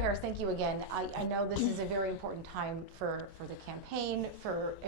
Harris, thank you again. I know this is a very important time for the campaign, for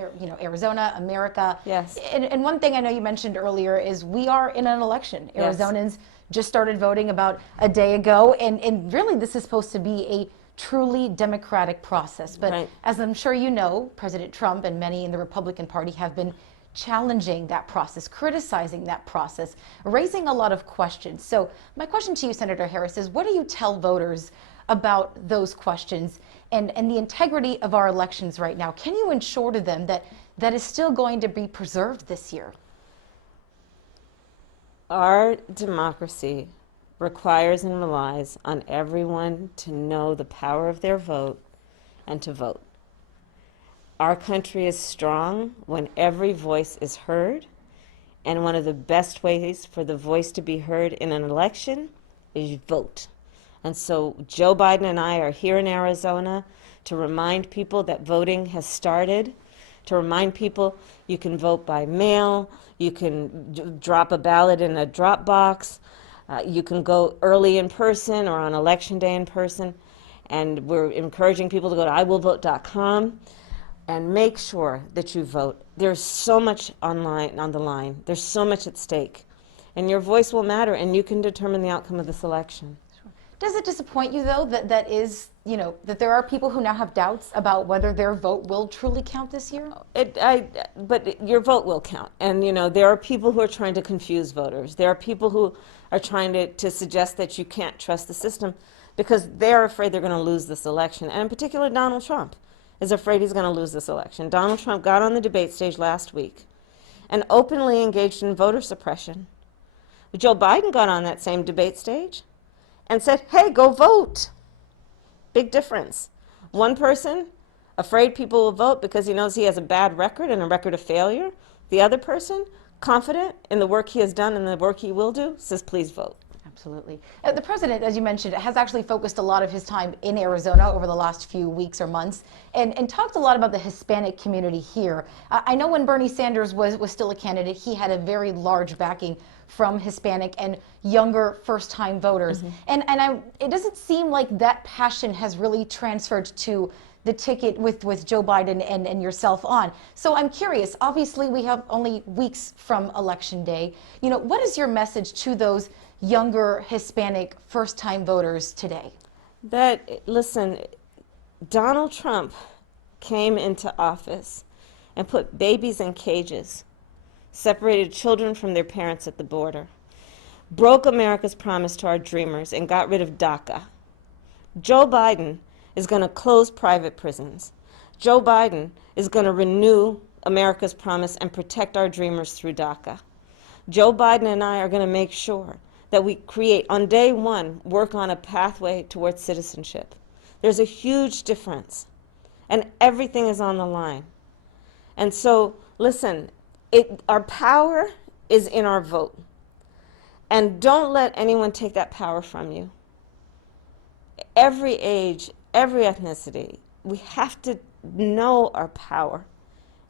Arizona, America. Yes. And one thing I know you mentioned earlier is we are in an election. Yes. Arizonans just started voting about a day ago, and really this is supposed to be a truly democratic process. But right. as I'm sure you know, President Trump and many in the Republican Party have been challenging that process, criticizing that process, raising a lot of questions. So my question to you, Senator Harris, is what do you tell voters about those questions and the integrity of our elections right now? Can you ensure to them that that is still going to be preserved this year? Our democracy requires and relies on everyone to know the power of their vote and to vote. Our country is strong when every voice is heard, and one of the best ways for the voice to be heard in an election is vote. And so Joe Biden and I are here in Arizona to remind people that voting has started, to remind people you can vote by mail, you can drop a ballot in a drop box, you can go early in person or on election day in person, and we're encouraging people to go to iwillvote.com. and make sure that you vote. There's so much on the line. There's so much at stake. And your voice will matter, and you can determine the outcome of this election. Does it disappoint you, though, that that there are people who now have doubts about whether their vote will truly count this year? But your vote will count. And, there are people who are trying to confuse voters. There are people who are trying to suggest that you can't trust the system because they're afraid they're going to lose this election. And in particular, Donald Trump is afraid he's going to lose this election. Donald Trump got on the debate stage last week and openly engaged in voter suppression. Joe Biden got on that same debate stage and said, hey, go vote. Big difference. One person afraid people will vote because he knows he has a bad record and a record of failure. The other person, confident in the work he has done and the work he will do, says, please vote. Absolutely. The president, as you mentioned, has actually focused a lot of his time in Arizona over the last few weeks or months and talked a lot about the Hispanic community here. I know when Bernie Sanders was still a candidate, he had a very large backing from Hispanic and younger first-time voters. Mm-hmm. It doesn't seem like that passion has really transferred to the ticket with Joe Biden and yourself on. So I'm curious, obviously we have only weeks from Election Day. What is your message to those younger Hispanic first-time voters today? Listen, Donald Trump came into office and put babies in cages, separated children from their parents at the border, broke America's promise to our dreamers, and got rid of DACA. Joe Biden is going to close private prisons. Joe Biden is going to renew America's promise and protect our dreamers through DACA. Joe Biden and I are going to make sure that we create, on day one, work on a pathway towards citizenship. There's a huge difference, and everything is on the line. And so, listen, our power is in our vote. And don't let anyone take that power from you. Every age, every ethnicity, we have to know our power,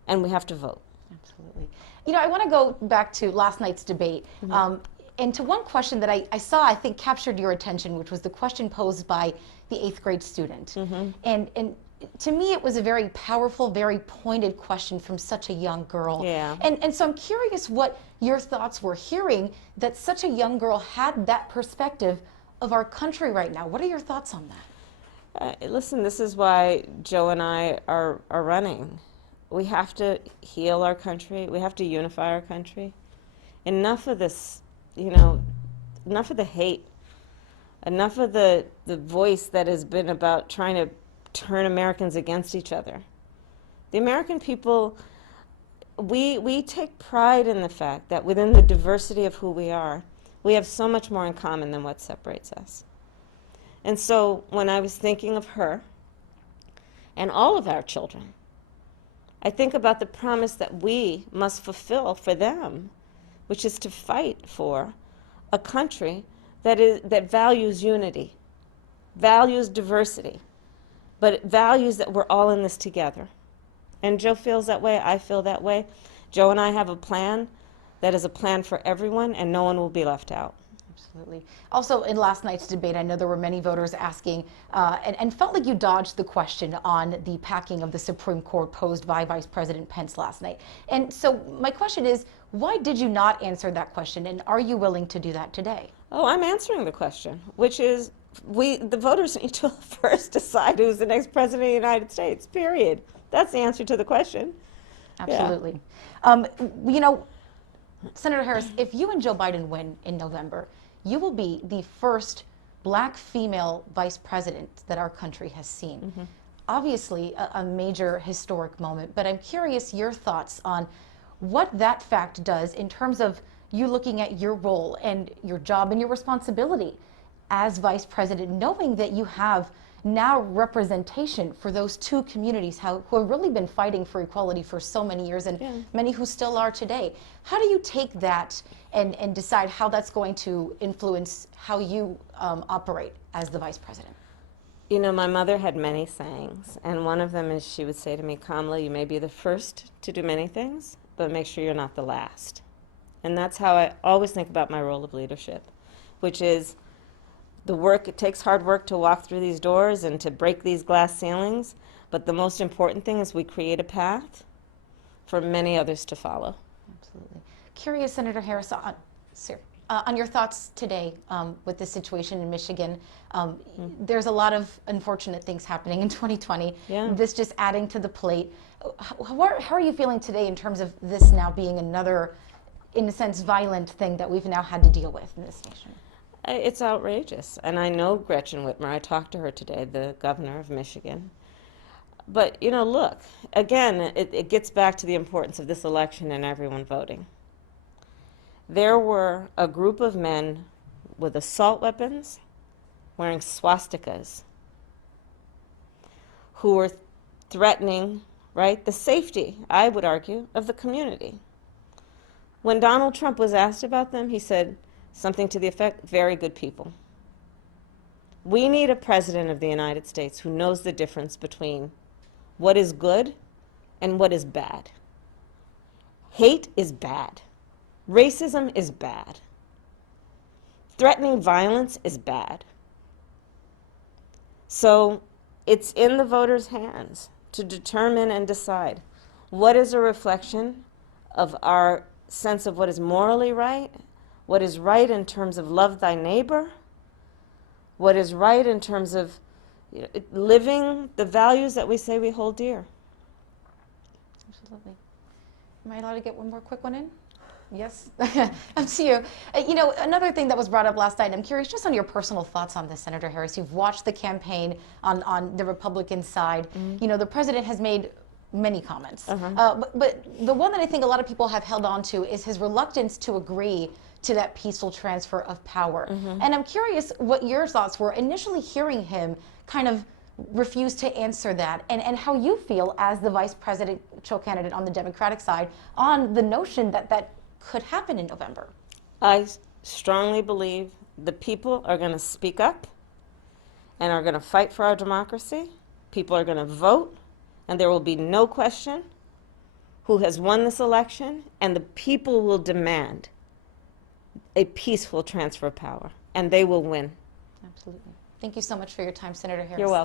and we have to vote. Absolutely. I want to go back to last night's debate. Mm-hmm. And to one question that I saw, I think, captured your attention, which was the question posed by the 8th grade student. Mm-hmm. And to me, it was a very powerful, very pointed question from such a young girl. Yeah. And so I'm curious what your thoughts were hearing that such a young girl had that perspective of our country right now. What are your thoughts on that? Listen, this is why Joe and I are running. We have to heal our country. We have to unify our country. Enough of this. Enough of the hate, enough of the voice that has been about trying to turn Americans against each other. The American people, we take pride in the fact that within the diversity of who we are, we have so much more in common than what separates us. And so when I was thinking of her and all of our children, I think about the promise that we must fulfill for them, which is to fight for a country that values unity, values diversity, but it values that we're all in this together. And Joe feels that way, I feel that way. Joe and I have a plan that is a plan for everyone, and no one will be left out. Absolutely. Also, in last night's debate, I know there were many voters asking and felt like you dodged the question on the packing of the Supreme Court posed by Vice President Pence last night. And so my question is, why did you not answer that question, and are you willing to do that today? Oh, I'm answering the question, which is the voters need to first decide who's the next president of the United States, period. That's the answer to the question. Absolutely. You know, Senator Harris, if you and Joe Biden win in November, you will be the first black female vice president that our country has seen. Mm-hmm. Obviously, a major historic moment, but I'm curious your thoughts on what that fact does in terms of you looking at your role and your job and your responsibility as vice president, knowing that you have now representation for those two communities who have really been fighting for equality for so many years, and many who still are today. How do you take that and decide how that's going to influence how you operate as the vice president? You know, my mother had many sayings, and one of them is she would say to me, Kamala, you may be the first to do many things, but make sure you're not the last. And that's how I always think about my role of leadership, which is the work. It takes hard work to walk through these doors and to break these glass ceilings, but the most important thing is we create a path for many others to follow. Absolutely. Curious, Senator Harris, on your thoughts today with this situation in Michigan. There's a lot of unfortunate things happening in 2020. Yeah. This just adding to the plate. How are you feeling today in terms of this now being another, in a sense, violent thing that we've now had to deal with in this nation? It's outrageous. And I know Gretchen Whitmer. I talked to her today, the governor of Michigan. But, you know, look, again, it gets back to the importance of this election and everyone voting. There were a group of men with assault weapons wearing swastikas who were threatening, right, the safety, I would argue, of the community. When Donald Trump was asked about them, he said something to the effect, very good people. We need a president of the United States who knows the difference between what is good and what is bad. Hate is bad. Racism is bad. Threatening violence is bad. So it's in the voters' hands to determine and decide what is a reflection of our sense of what is morally right, what is right in terms of love thy neighbor, what is right in terms of living the values that we say we hold dear. Absolutely. Am I allowed to get one more quick one in? Yes, up to you. You know, another thing that was brought up last night, I'm curious just on your personal thoughts on this, Senator Harris. You've watched the campaign on the Republican side. Mm-hmm. You know, the president has made many comments. But the one that I think a lot of people have held on to is his reluctance to agree to that peaceful transfer of power. Mm-hmm. And I'm curious what your thoughts were initially hearing him kind of refuse to answer that, and how you feel as the vice presidential candidate on the Democratic side on the notion that that could happen in November. I strongly believe the people are going to speak up and are going to fight for our democracy. People are going to vote, and there will be no question who has won this election, and the people will demand a peaceful transfer of power, and they will win. Absolutely. Thank you so much for your time, Senator Harris. You're welcome.